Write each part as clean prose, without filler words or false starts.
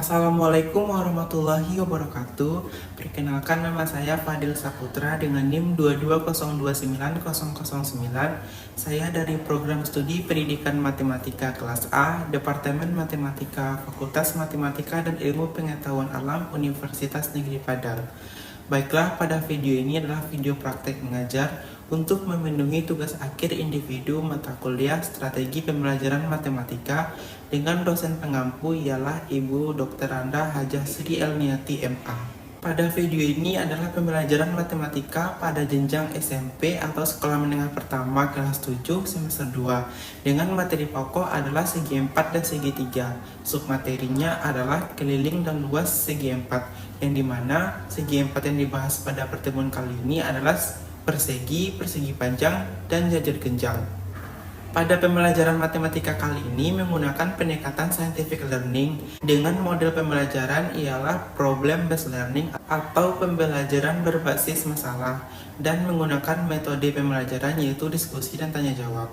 Assalamualaikum warahmatullahi wabarakatuh. Perkenalkan, nama saya Fadil Saputra dengan NIM 220290009. Saya dari program studi Pendidikan Matematika kelas A, Departemen Matematika, Fakultas Matematika dan Ilmu Pengetahuan Alam, Universitas Negeri Padang. Baiklah, pada video ini adalah video praktek mengajar untuk memenuhi tugas akhir individu mata kuliah Strategi Pembelajaran Matematika dengan dosen pengampu ialah Ibu Dr. Randa Hajah Sri Elniati MA. Pada video ini adalah pembelajaran matematika pada jenjang SMP atau sekolah menengah pertama kelas 7 semester 2 dengan materi pokok adalah segi 4 dan segi 3. Submaterinya adalah keliling dan luas segi 4, yang dimana segi 4 yang dibahas pada pertemuan kali ini adalah persegi, persegi panjang, dan jajar genjang. Pada pembelajaran matematika kali ini menggunakan pendekatan scientific learning dengan model pembelajaran ialah problem based learning atau pembelajaran berbasis masalah dan menggunakan metode pembelajaran yaitu diskusi dan tanya jawab.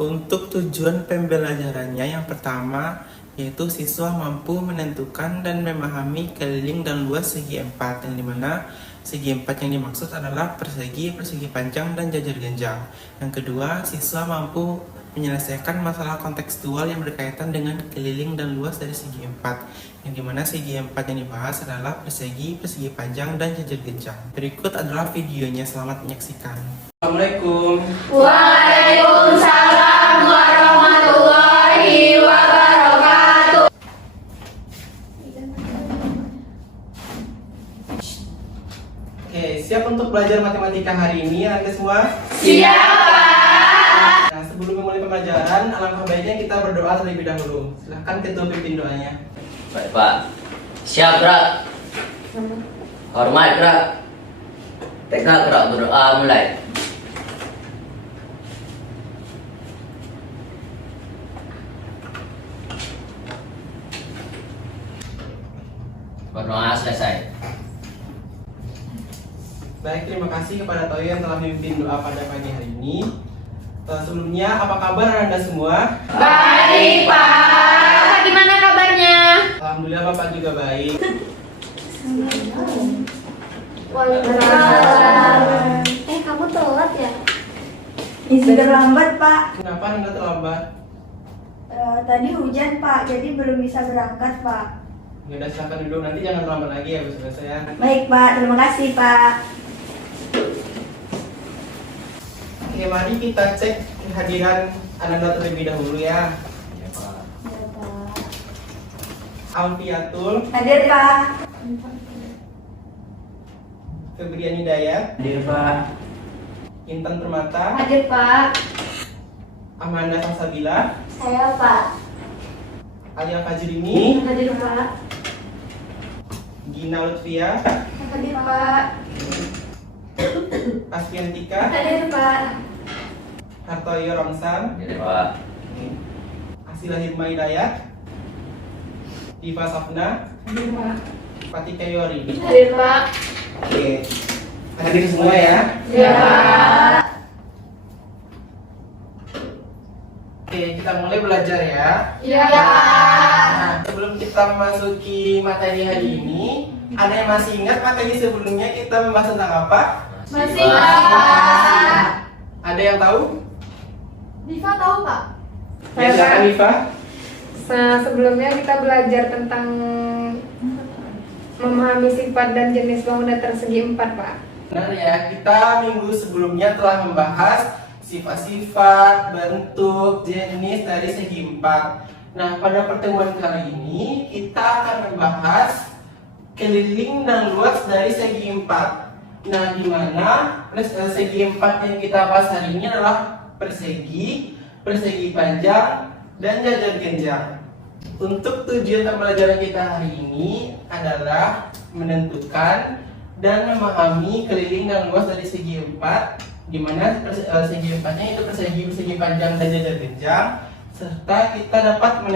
Untuk tujuan pembelajarannya yang pertama yaitu siswa mampu menentukan dan memahami keliling dan luas segi 4, yang dimana segi 4 yang dimaksud adalah persegi, persegi panjang, dan jajar genjang. Yang kedua, siswa mampu menyelesaikan masalah kontekstual yang berkaitan dengan keliling dan luas dari segi 4, yang dimana segi 4 yang dibahas adalah persegi, persegi panjang, dan jajar genjang. Berikut adalah videonya, selamat menyaksikan. Assalamualaikum. Waalaikumsalam warahmatullahi wabarakatuh. Oke, siap untuk belajar matematika hari ini Anda semua? Siapa? Nah, sebelum memulai pembelajaran, alangkah baiknya kita berdoa terlebih dahulu. Silahkan ketua pimpin doanya. Baik Pak. Siap gerak. Hormat gerak. Tegak gerak, berdoa mulai. Berdoa selesai. Baik, terima kasih kepada Toyo yang telah memimpin doa pada pagi hari ini. Sebelumnya, apa kabar Anda semua? Baik, Pak. Gimana kabarnya? Alhamdulillah Bapak juga baik. Waalaikumsalam. Kamu telat ya? Sudah lambat, Pak. Kenapa Anda terlambat? Tadi hujan, Pak, jadi belum bisa berangkat, Pak. Ya udah, silakan duduk, nanti jangan terlambat lagi ya Bu selesai ya. Baik, Pak. Terima kasih, Pak. Oke, mari kita cek kehadiran Anda terlebih dahulu ya. Ya Pak. Alfiatul, Hadir, Pak. Febriani Dayat, Hadir Pak. Intan Permata, Hadir, Pak. Amanda Salsabila, Saya, Pak. Alia Fajrini, Hadir, Pak. Gina Lutfia, Hadir, Pak. Asfiantika, Hadir, Pak. Hartoyo Romsan, Hadir Pak. Asila Hirma Hidayat, Diva Safna, Hadir, Pak. Fatika Yori. Hadir, Pak. Oke, hadir semua ya. Ya, Pak. Oke, kita mulai belajar ya. Ya. Nah, sebelum kita memasuki materi hari ini, ada yang masih ingat materi sebelumnya kita membahas tentang apa? Masih, Pak. Ada yang tahu? Diva tahu, Pak? Ya, silakan Diva. Sebelumnya kita belajar tentang memahami sifat dan jenis bangunan tersegi 4, Pak. Benar ya, kita minggu sebelumnya telah membahas sifat-sifat, bentuk, jenis dari segi 4. Nah, pada pertemuan kali ini kita akan membahas keliling dan luas dari segi 4. Nah, di mana segi 4 yang kita bahas hari ini adalah persegi, persegi panjang, dan jajar genjang. Untuk tujuan pembelajaran kita hari ini adalah menentukan dan memahami keliling dan luas dari segi 4, di mana segi 4-nya itu persegi, persegi panjang, dan jajar genjang, serta kita dapat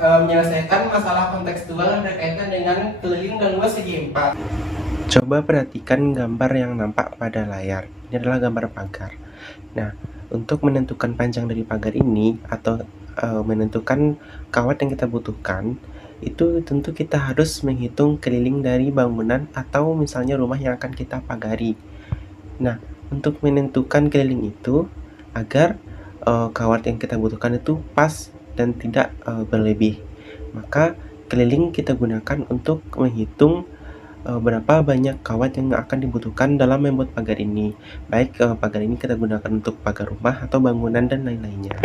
menyelesaikan masalah kontekstual yang berkaitan dengan keliling dan luas segi 4. Coba perhatikan gambar yang nampak pada layar. Ini adalah gambar pagar. Nah, untuk menentukan panjang dari pagar ini atau menentukan kawat yang kita butuhkan, itu tentu kita harus menghitung keliling dari bangunan atau misalnya rumah yang akan kita pagari. Nah, untuk menentukan keliling itu agar kawat yang kita butuhkan itu pas dan tidak berlebih, maka keliling kita gunakan untuk menghitung berapa banyak kawat yang akan dibutuhkan dalam membuat pagar ini. Baik pagar ini kita gunakan untuk pagar rumah atau bangunan dan lain-lainnya.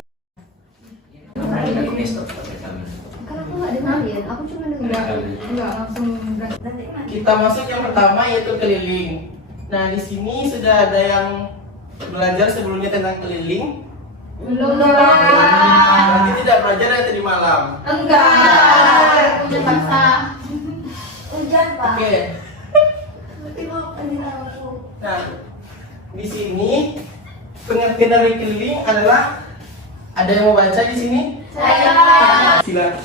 Kan aku nggak dengerin, aku cuma dengerin. Enggak langsung gas. Kita masuk yang pertama yaitu keliling. Nah, di sini sudah ada yang belajar sebelumnya tentang keliling. Belum. Berarti tidak belajar dari tadi malam. Enggak. Udah paksa. Hujan Pak. Oke. Nanti mau penjelasan aku. Nah, di sini pengertian dari keliling adalah, ada yang mau baca di sini? Saya. Silakan.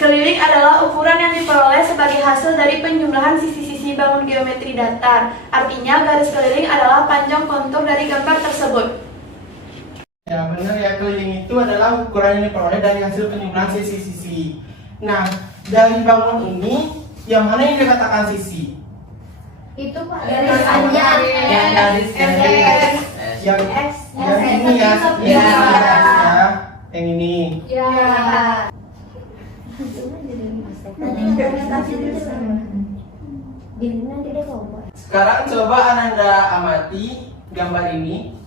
Keliling adalah ukuran yang diperoleh sebagai hasil dari penjumlahan sisi-sisi bangun geometri datar. Artinya, garis keliling adalah panjang kontur dari gambar tersebut. Ya benar ya, keliling itu adalah ukuran yang diperoleh dari hasil penjumlahan sisi-sisi. Nah, dari bangunan ini, yang mana yang dikatakan sisi? Itu Pak. Garis panjang. Yang garis yang ini ya, Ya. yang ini. Ya. Nanti implementasi dulu sama. Nanti deh coba. Sekarang coba Ananda amati gambar ini.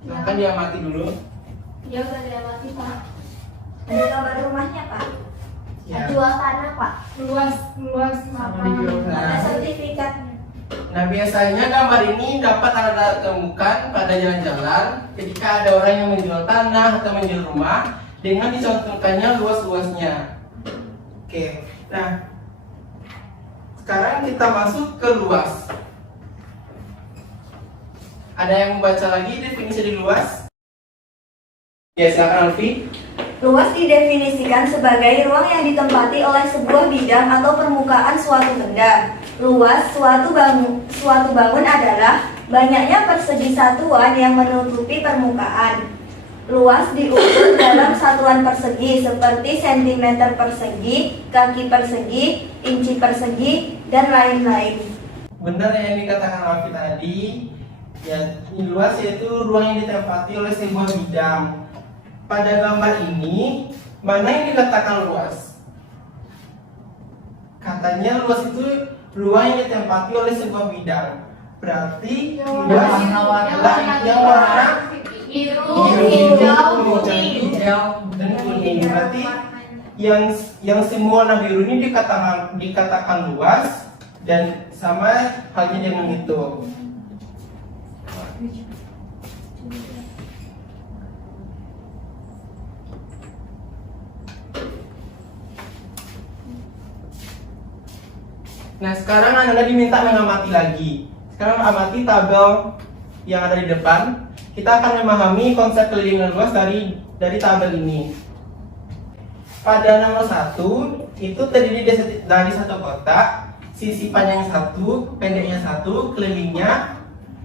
Silahkan diamati dulu. Ya udah dilewati Pak. Ada gambar rumahnya Pak. Ya. Jual tanah Pak. Luas lapangan. Ada Nah, sertifikatnya. Nah, biasanya gambar ini dapat Anda temukan pada jalan-jalan ketika ada orang yang menjual tanah atau menjual rumah dengan dicontohkannya luas-luasnya. Oke, nah sekarang kita masuk ke luas. Ada yang membaca lagi definisi dari luas? Ya, silakan Alfi. Luas didefinisikan sebagai ruang yang ditempati oleh sebuah bidang atau permukaan suatu benda. Luas suatu bangun adalah banyaknya persegi satuan yang menutupi permukaan. Luas diukur dalam satuan persegi seperti sentimeter persegi, kaki persegi, inci persegi, dan lain-lain. Benar yang dikatakan Alfi tadi. Ya, luas yaitu ruang yang ditempati oleh sebuah bidang. Pada gambar ini, mana yang dikatakan luas? Katanya luas itu ruang yang ditempati oleh sebuah bidang. Berarti luas adalah yang warna Biru, hijau, hijau, dan kuning. Berarti yang semua warna biru ini dikatakan luas, dan sama halnya dengan itu. Nah, sekarang Anda diminta mengamati lagi. Sekarang amati tabel yang ada di depan. Kita akan memahami konsep keliling dan luas dari tabel ini. Pada nomor 1, itu terdiri dari satu kotak, sisi panjang 1, pendeknya 1, kelilingnya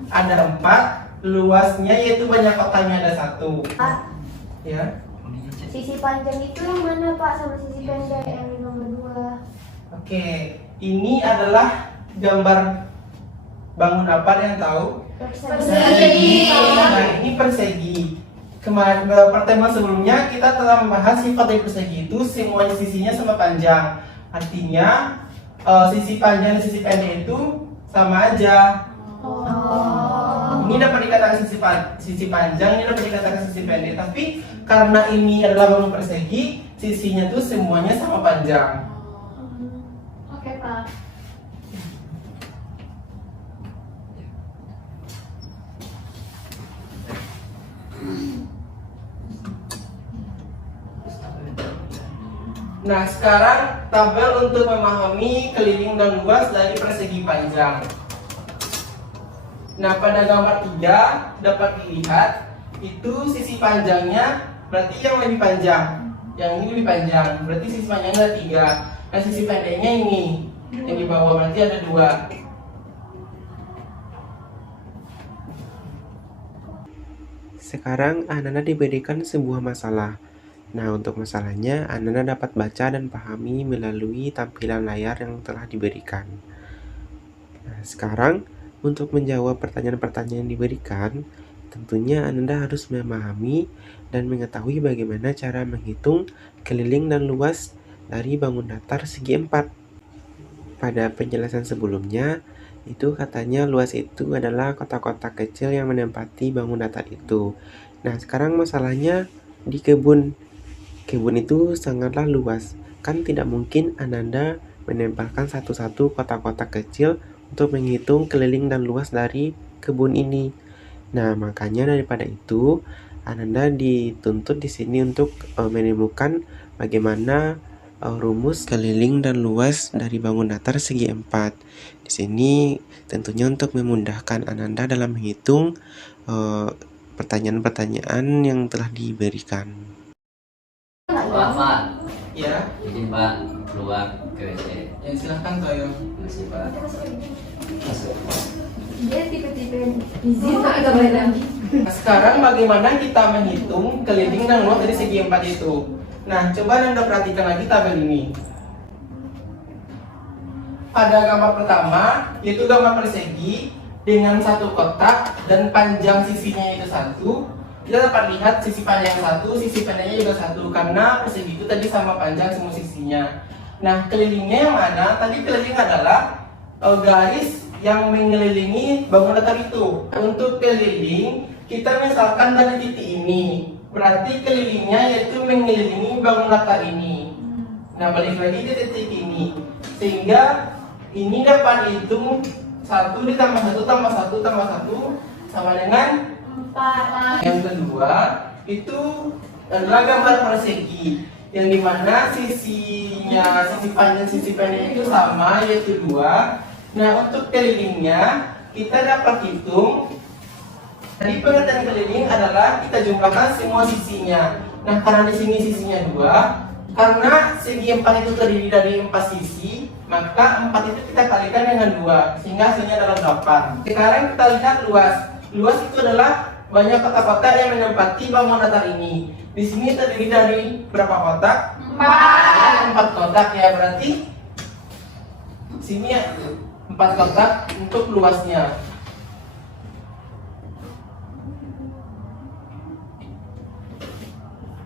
ada 4, luasnya yaitu banyak kotaknya ada 1. Pak, Ya. sisi panjang itu yang mana Pak sama sisi pendek yang di nomor 2? Oke, ini adalah gambar bangun apa, ada yang tahu? Persegi. Nah, ini persegi. Kemarin pertemuan sebelumnya kita telah membahas sifat dari persegi itu semuanya sisinya sama panjang. Artinya sisi panjang dan sisi pendek itu sama aja. Ini dapat dikatakan sisi panjang, ini dapat dikatakan sisi pendek. Tapi karena ini adalah bangun persegi, sisinya tuh semuanya sama panjang. Oke Pak. Nah, sekarang tabel untuk memahami keliling dan luas dari persegi panjang. Nah, pada gambar 3 dapat dilihat itu sisi panjangnya berarti yang lebih panjang. Yang ini lebih panjang, berarti sisi panjangnya ada 3. Nah, sisi pendeknya ini yang di bawah berarti ada 2. Sekarang Ananda diberikan sebuah masalah. Nah, untuk masalahnya, Anda dapat baca dan pahami melalui tampilan layar yang telah diberikan. Nah, sekarang, untuk menjawab pertanyaan-pertanyaan yang diberikan, tentunya Anda harus memahami dan mengetahui bagaimana cara menghitung keliling dan luas dari bangun datar segi 4. Pada penjelasan sebelumnya, itu katanya luas itu adalah kotak-kotak kecil yang menempati bangun datar itu. Nah, sekarang masalahnya di kebun. Kebun itu sangatlah luas. Kan tidak mungkin Ananda menempelkan satu-satu kotak-kotak kecil untuk menghitung keliling dan luas dari kebun ini. Nah, makanya daripada itu, Ananda dituntut di sini untuk menemukan bagaimana rumus keliling dan luas dari bangun datar segi 4. Di sini tentunya untuk memudahkan Ananda dalam menghitung pertanyaan-pertanyaan yang telah diberikan. Pak, Ya, izin Pak keluar ke WC. ya silahkan Toyo. Masih Pak. Masuk. Dia tipe-tipe izin tapi gak boleh lagi. Nah, sekarang bagaimana kita menghitung keliling dan luas dari segi 4 itu? Nah, coba Anda perhatikan lagi tabel ini. Pada gambar pertama, yaitu gambar persegi dengan satu kotak dan panjang sisinya itu 1. Kita dapat lihat sisi panjang 1, sisi pendeknya juga 1, karena persegi itu tadi sama panjang semua sisinya. Nah, kelilingnya yang mana? Tadi keliling adalah garis yang mengelilingi bangun datar itu. Untuk keliling, kita misalkan dari titik ini, berarti kelilingnya yaitu mengelilingi bangun datar ini. Nah, balik lagi ke titik ini, sehingga ini dapat dihitung 1 ditambah 1 tambah 1 tambah 1 sama dengan 4. Yang kedua itu adalah gambar persegi yang dimana sisinya, sisi panjang sisi pendek itu sama, yaitu 2. Nah, untuk kelilingnya kita dapat hitung. Jadi pengertian keliling adalah kita jumlahkan semua sisinya. Nah, karena di sini sisinya 2, karena segi 4 itu terdiri dari 4 sisi, maka 4 itu kita kalikan dengan 2, sehingga hasilnya adalah 8. Sekarang kita lihat luas. Luas itu adalah banyak kotak-kotak yang menempati bangun datar ini. Di sini terdiri dari berapa kotak? 4 kotak ya, berarti sini 4 kotak untuk luasnya.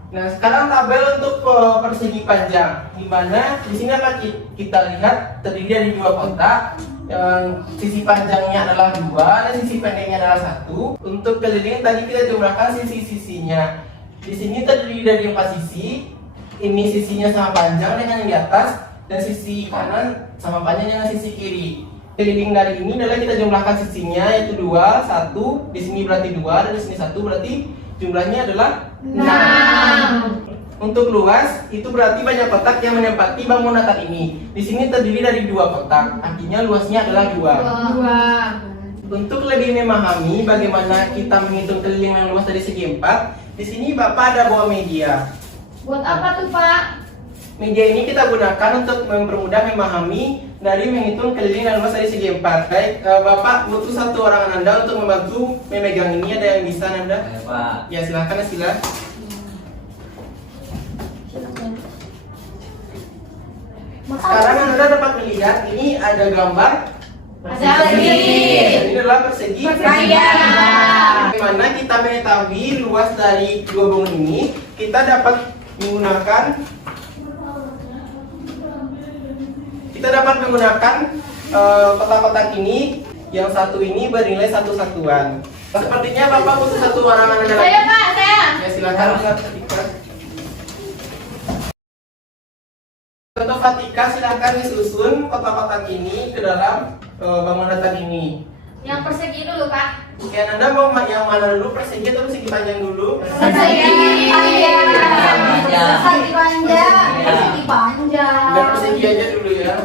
Nah, sekarang tabel untuk persegi panjang, di mana di sini akan kita lihat terdiri dari 2 kotak. Yang sisi panjangnya adalah 2 dan sisi pendeknya adalah 1. Untuk keliling tadi kita jumlahkan sisi-sisinya. Di sini terdiri dari 4 sisi. Ini sisinya sama panjang dengan yang di atas, dan sisi kanan sama panjang dengan sisi kiri. Keliling dari ini adalah kita jumlahkan sisinya, yaitu 2, 1. Di sini berarti 2 dan di sini 1, berarti jumlahnya adalah 6. Untuk luas, itu berarti banyak kotak yang menempati bangun datar ini. Di sini terdiri dari 2 kotak, artinya luasnya adalah 2. Untuk lebih memahami bagaimana kita menghitung keliling yang luas dari segi 4, di sini Bapak ada bawa media. Buat apa tuh Pak? Media ini kita gunakan untuk mempermudah memahami dari menghitung keliling dan luas dari segi 4. Baik, Bapak butuh 1 orang Anda untuk membantu memegang ini. Ada yang bisa Anda? Ayo Pak. Ya, silahkan Sila. Sekarang Anda dapat melihat ini ada gambar persegi. Ini adalah persegi panjang. Bagaimana kita mengetahui luas dari 2 bangun ini? Kita dapat menggunakan kotak-kotak ini. Yang satu ini bernilai 1 satuan. Sepertinya Bapak butuh 1 orang Anda. Saya Pak, saya. Ya, silakan lihat ketika. Untuk Fatika, silakan disusun kotak-kotak ini ke dalam bangun datar ini. Yang persegi dulu Pak. Oke, Anda mau yang mana dulu? Persegi atau persegi panjang dulu? Persegi panjang. Persegi panjang. Persegi panjang. Dan persegi aja dulu ya.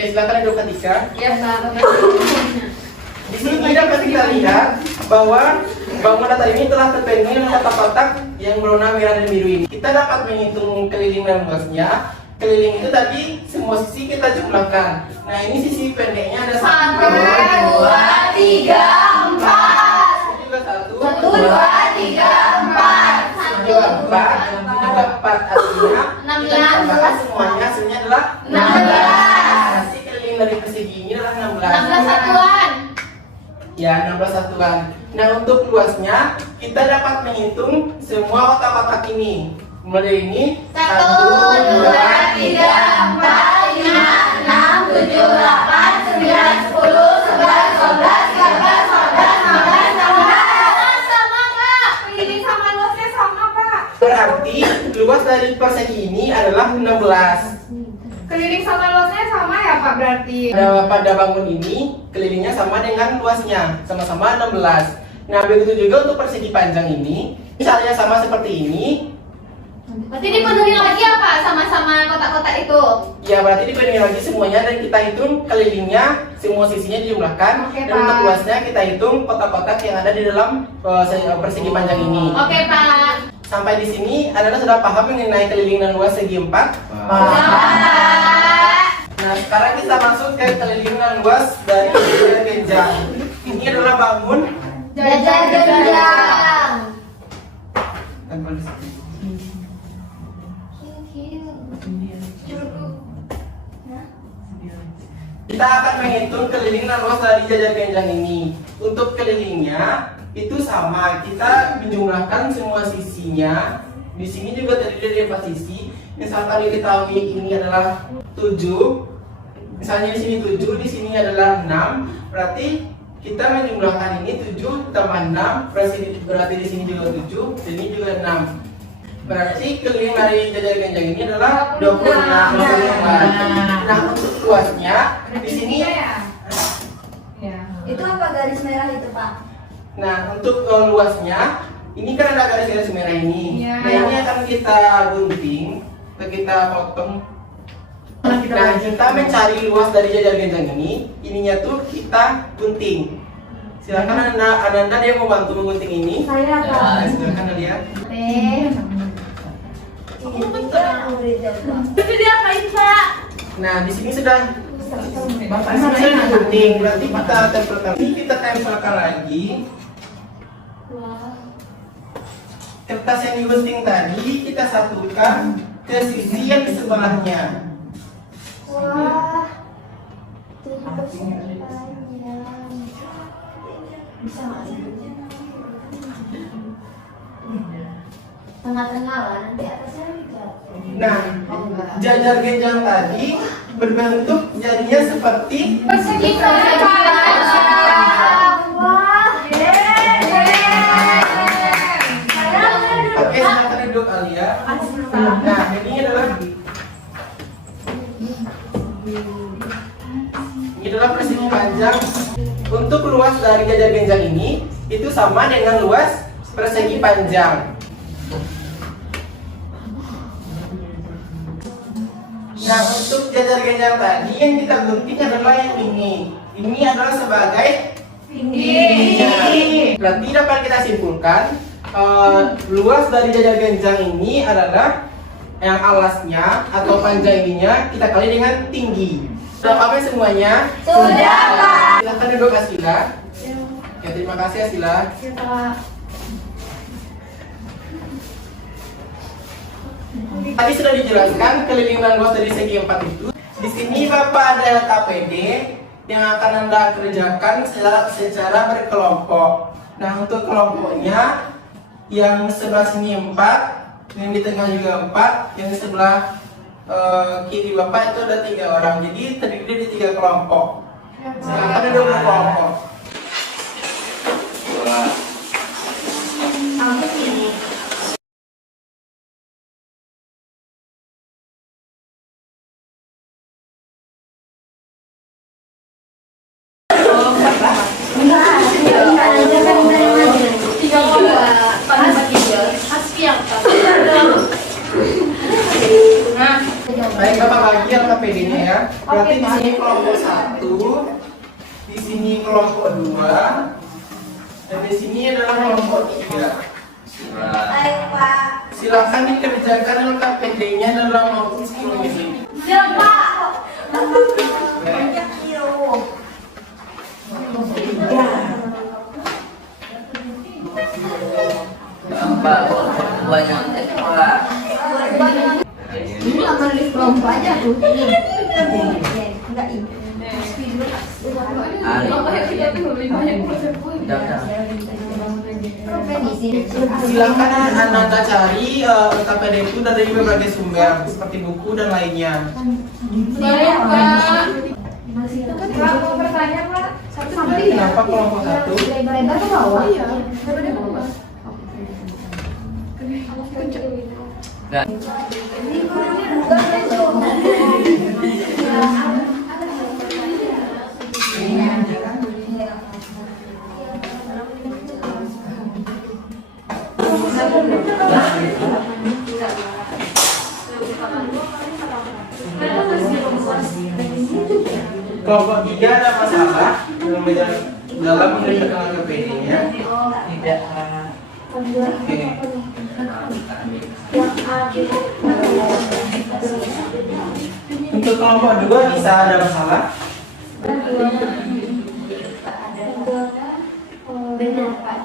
Oke, silakan duduk ketika. Ya, Pak. Di sini dapat kita lihat bahwa bangunan datar ini telah terpenuhi dengan kotak-kotak yang berwarna merah dan biru ini. Kita dapat menghitung keliling dan luasnya. Keliling itu tadi semua sisi kita jumlahkan. Nah, ini sisi pendeknya ada 1, 2, 3, 4. Ini juga 1, 1, 2, 3, 4. ini juga 4, ini juga 4, artinya 16. semuanya hasilnya adalah 16. Hasil keliling dari persegi ini adalah 16. 16 satuan. Ya, 16 satuan. Nah, untuk luasnya kita dapat menghitung semua kotak-kotak ini. Mulai ini 1, 2, 3, 4, 5, 6, 7, 8, 9, 10, 11, 12, 13, 14, 15, 16. Sama, Kak. Keliling sama luasnya sama, Pak. berarti luas dari persegi ini adalah 16. Keliling sama luasnya sama ya Pak berarti? Pada bangun ini kelilingnya sama dengan luasnya, sama-sama 16. Nah, begitu juga untuk persegi panjang ini, misalnya sama seperti ini. Berarti dipenuhi lagi ya, Pak, sama-sama kotak-kotak itu. Ya, berarti dipenuhi lagi semuanya dan kita hitung kelilingnya, semua sisinya dijumlahkan. Oke, Dan untuk Pak. luasnya kita hitung kotak-kotak yang ada di dalam persegi panjang ini. Oke, Pak. Sampai di sini adalah sudah paham mengenai keliling dan luas segi 4? Nah, sekarang kita masuk ke keliling dan luas dari jajar genjang. Ini adalah bangun Jajar genjang. Kita akan menghitung keliling dan luas dari jajar genjang ini. Untuk kelilingnya itu sama, kita menjumlahkan semua sisinya. Di sini juga terdiri dari 4 sisi. Misalkan diketahui ini adalah 7. Misalnya di sini 7, di sini adalah 6. Berarti kita menjumlahkan ini 7 tambah 6. Berarti di sini juga 7, di sini juga 6. Berarti keliling dari jajar genjang ini adalah 26. Nah, untuk luasnya di sini. Ya. Itu apa garis merah itu, Pak? Nah, untuk luasnya ini kan ada garis-garis merah ini. Iya. Nah, ini akan kita gunting, kita potong. Nah, kita mencari luas dari jajar genjang ini. Ininya tuh kita gunting. Silakan Ananda yang membantu menggunting ini. Saya Pak. Nah, silakan lihat. Itu diapain, Pak? Nah, di sini sudah Bapak sudah digunting. Berarti kita tempelkan. Ini kita tempelkan lagi. Kertas yang digunting tadi kita satukan ke sisi yang di sebelahnya. Wah. Bisa tengah-tengah lah, nanti atasnya juga. Nah, jajar genjang tadi berbentuk jadinya seperti Persegi panjang. Wah. Oke, silakan duduk Alia. Nah, ini adalah persegi panjang. Untuk luas dari jajar genjang ini itu sama dengan luas persegi panjang. Nah, untuk jajar genjang tadi yang kita gunting adalah yang ini. Ini adalah sebagai tingginya. Berarti dapat kita simpulkan luas dari jajar genjang ini adalah yang alasnya atau panjang ininya kita kali dengan tinggi. Sudah paham semuanya? Sudah, Pak. Silakan duduk Asila. Ya, terima kasih Asila. Tadi sudah dijelaskan keliling dan luas dari segi 4 itu. Di sini Bapak ada KPD yang akan Anda kerjakan secara berkelompok. Nah, untuk kelompoknya yang sebelah sini 4, yang di tengah juga 4, yang di sebelah kiri Bapak itu ada 3 orang. Jadi terdiri dari 3 kelompok. Silakan duduk berkelompok. Baik, Bapak bagi LKPD-nya ya. Berarti di sini kelompok 1, di sini kelompok 2, dan di sini adalah kelompok 3. Baik, Pak. Silakan dikerjakan LKPD-nya dalam waktu 10 menit. Ya, Pak. Banyak kilo. Pak, banyak Pak. Ini akan di kelompok aja tuh. Enggak ini. Silakan Anda cari LKPD itu dari berbagai sumber seperti buku dan lainnya. Baik, Pak. Pak, mau bertanya, Pak? 1 sampai 5. Kenapa kelompok 1? Lebar-lebar ke bawah. Iya, daripada bawah. Dan Kelompok 3 ada masalah dalam mengerjakan LKPD-nya. Tidak. Oke. Untuk kelompok 2 bisa ada masalah. Benar, Pak.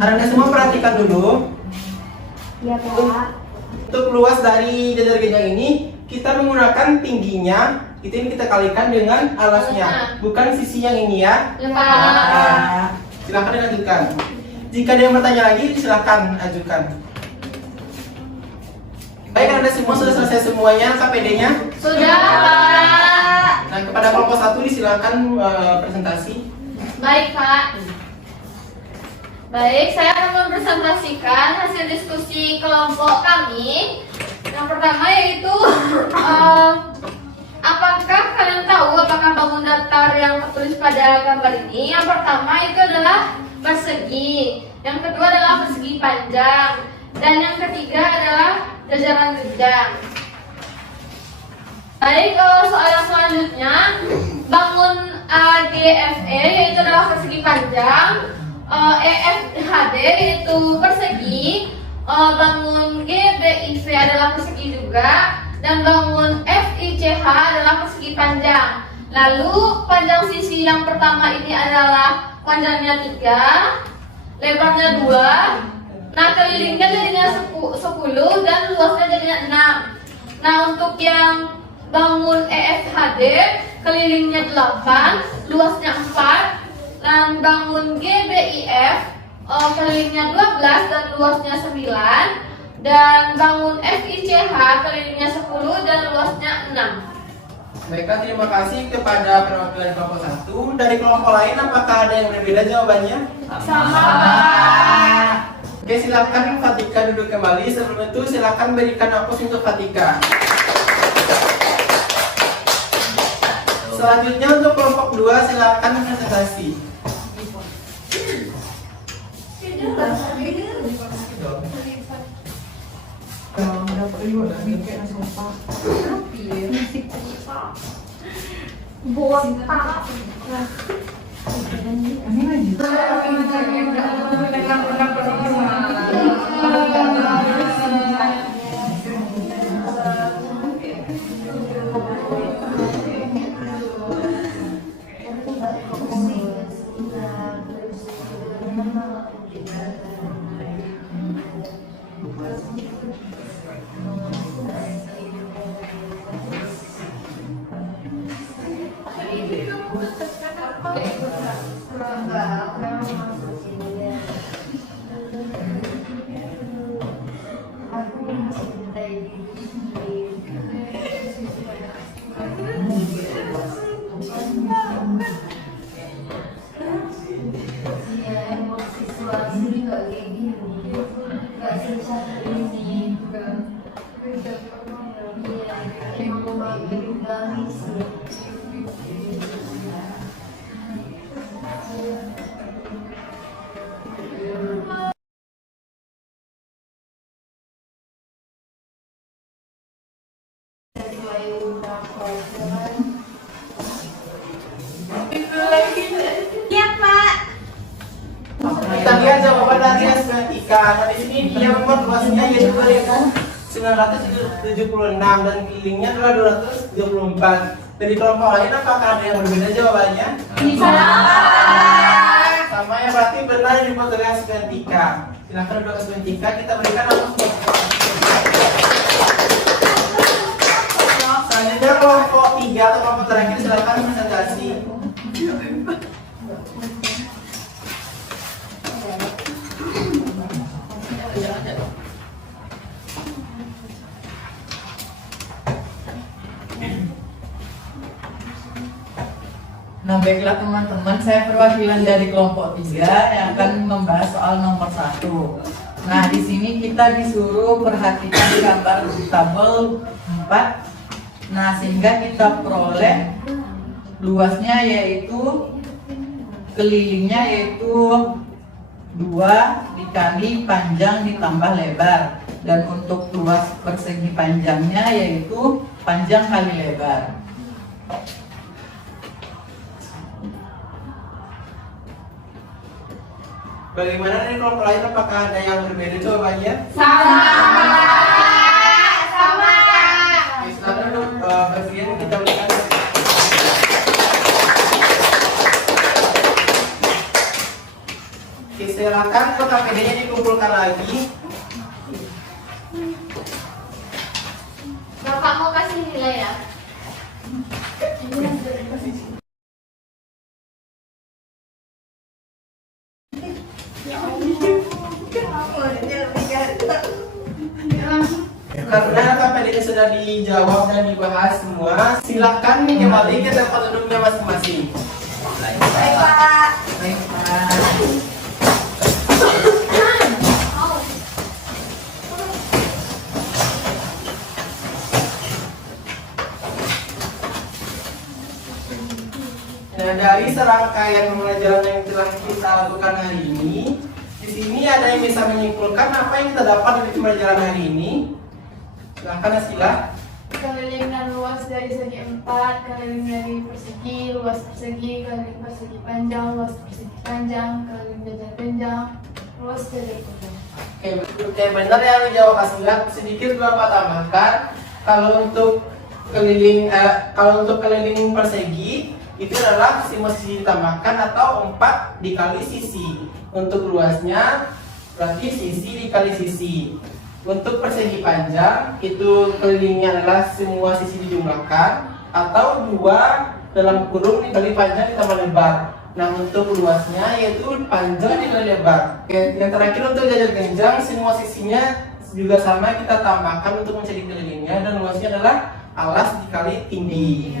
Anda semua perhatikan dulu. Ya, Pak. Untuk luas dari jajar genjang ini, kita menggunakan tingginya, itu yang kita kalikan dengan alasnya, bukan sisi yang ini ya. Ya, Pak. Silakan dilanjutkan. Jika ada yang bertanya lagi, silakan ajukan. Baik, Anda semua sudah selesai semuanya KPD-nya? Sudah, Pak. Nah, kepada kelompok 1 disilakan presentasi. Baik, Pak. Baik, saya akan mempresentasikan hasil diskusi kelompok kami. Yang pertama yaitu apakah kalian tahu apakah bangun datar yang tertulis pada gambar ini? Yang pertama itu adalah persegi, yang kedua adalah persegi panjang, dan yang ketiga adalah jajaran genjang. Baik, soal yang selanjutnya, bangun AGFE yaitu adalah persegi panjang, EFHD yaitu persegi, bangun GBIV adalah persegi juga, dan bangun FICH adalah persegi panjang. Lalu panjang sisi yang pertama ini adalah panjangnya 3, lebarnya 2, nah kelilingnya jadinya 10 dan luasnya jadinya 6. Nah, untuk yang bangun EFHD kelilingnya 8, luasnya 4, dan bangun GBIF kelilingnya 12 dan luasnya 9, dan bangun FICH kelilingnya 10 dan luasnya 6. Baiklah, terima kasih kepada perwakilan kelompok 1. Dari kelompok lain, apakah ada yang berbeda jawabannya? Sama. Oke, silakan Fatika duduk kembali. Sebelum itu silakan berikan aplaus untuk Fatika. Selanjutnya untuk kelompok 2 silakan presentasi. Iya, Pak. Kita lihat jawaban dari S93. Nah, di sini dia membuat luasnya yaitu 2.976 dan kelilingnya adalah 224. Dari kelompok lain apakah ada yang berbeda jawabannya? Sama ya, berarti benar yang dibuat dari S93. Silahkan duduk S93, kita berikan aplaus. Selanjutnya kelompok 3 atau kelompok terakhir silahkan presentasi. Nah, baiklah teman-teman, saya perwakilan dari kelompok 3 yang akan membahas soal nomor 1. Nah, di sini kita disuruh perhatikan gambar tabel 4. Nah, sehingga kita peroleh luasnya yaitu kelilingnya yaitu 2 dikali panjang ditambah lebar, dan untuk luas persegi panjangnya yaitu panjang kali lebar. Bagaimana dari kelompok lain, apakah ada yang berbeda jawabannya? Sama. Oke, silakan duduk, Presiden, kita berikan. Oke, silakan ke KPD-nya dikumpulkan lagi. Bapak mau kasih nilai ya? Karena KPD-nya sudah dijawab dan dibahas semua, silakan kembali ke tempat duduknya masing-masing. Baik, Pak. Baik, Pak. Nah, dari serangkaian pembelajaran yang telah kita lakukan hari ini, di sini ada yang bisa menyimpulkan apa yang kita dapat dari pembelajaran hari ini. Silahkan Asila. Keliling dan luas dari segi 4, keliling dari persegi, luas persegi, keliling persegi panjang, luas persegi panjang, keliling jajar panjang, luas jajar panjang. Oke, benar yang dijawab Asila. Sedikit Bapak tambahkan, kalau untuk keliling persegi itu adalah semua sisi ditambahkan atau 4 dikali sisi. Untuk luasnya berarti sisi dikali sisi. Untuk persegi panjang itu kelilingnya adalah semua sisi dijumlahkan atau 2 dalam kurung dikali panjang ditambah lebar. Nah, untuk luasnya yaitu panjang dikali lebar. Oke, yang terakhir untuk jajar genjang semua sisinya juga sama, kita tambahkan untuk mencari kelilingnya, dan luasnya adalah alas dikali tinggi.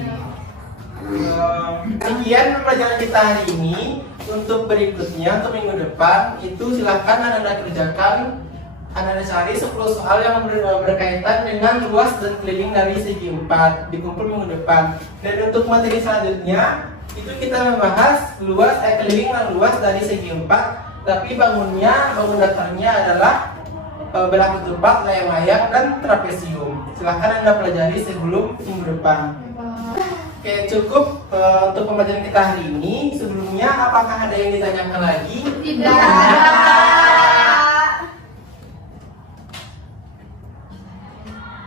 Sekian pembelajaran kita hari ini. Untuk berikutnya, untuk minggu depan itu silahkan Anda kerjakan, Anda cari 10 soal yang berkaitan dengan luas dan keliling dari segi 4 dikumpul minggu depan. Dan untuk materi selanjutnya itu kita membahas keliling dan luas dari segi 4, tapi bangun dasarnya adalah belah ketupat, layang-layang, dan trapesium. Silahkan Anda pelajari sebelum minggu depan. Oke, cukup untuk pembelajaran kita hari ini. Sebelumnya, apakah ada yang ditanyakan lagi? Tidak.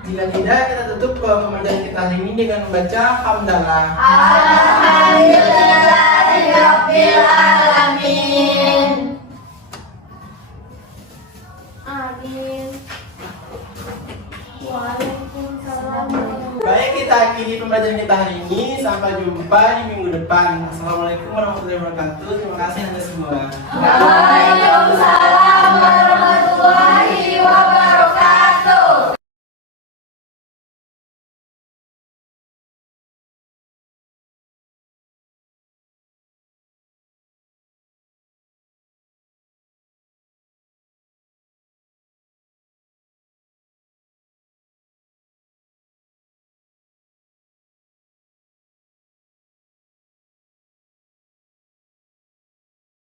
Bila tidak, kita tutup pembelajaran kita hari ini dengan membaca hamdalah. Alhamdulillahirabbil alamin. Amin. Waalaikumsalam. Baik, kita akhiri pembelajaran kita hari ini. Sampai jumpa di minggu depan. Assalamualaikum warahmatullahi wabarakatuh. Terima kasih Anda semua. Waalaikumsalam.